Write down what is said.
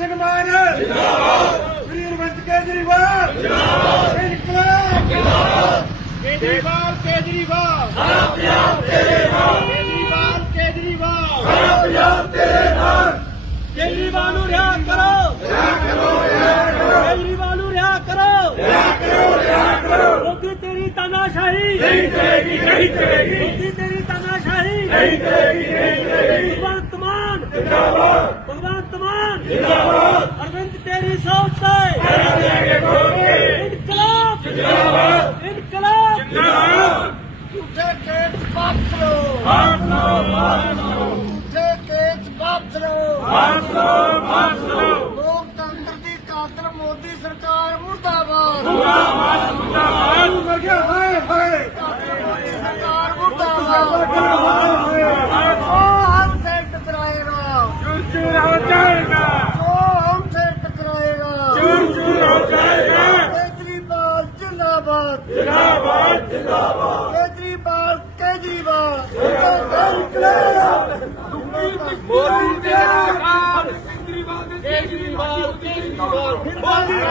श्री अरविंदजरीव भगवान ते भगवान तमाम ਕਰਾ ਦੇਗੇ ਵੋਟ ਕੇ ਇਨਕਲਾਬ। ਜਿੰਦਾਬਾਦ ਇਨਕਲਾਬ। ਜਿੰਦਾਬਾਦ ਝੂਠੇ ਕੇਸ ਵਾਪਸ ਲਓ ਮਾਫ ਲਓ ਮਾਫ ਲਓ ਝੂਠੇ ਕੇਸ ਵਾਪਸ ਲਓ ਮਾਫ ਲਓ ਮਾਫ ਲਓ ਲੋਕਤੰਤਰ ਦੀ ਕਾਤਲ ਮੋਦੀ ਸਰਕਾਰ ਮੁਰਦਾਬਾਦ। ਮੁਰਦਾਬਾਦ। ਮੁਰਦਾਬਾਦ ਵਗਿਆ ਹਾਏ ਹਾਏ ਮੋਦੀ ਸਰਕਾਰ ਮੁਰਦਾਬਾਦ ਹਾਏ ਹਾਏ ਉਹ ਹਮ ਸੇ ਟਕਰਾਏਗਾ ਚੂਰ ਚੂਰ ਹੋ ਜਾਏਗਾ ਉਹ जिंदाबाद जिंदाबाद केजरीवाल केजरीवाल मोदी केजरीवाल केजरीवाल केजरीवाल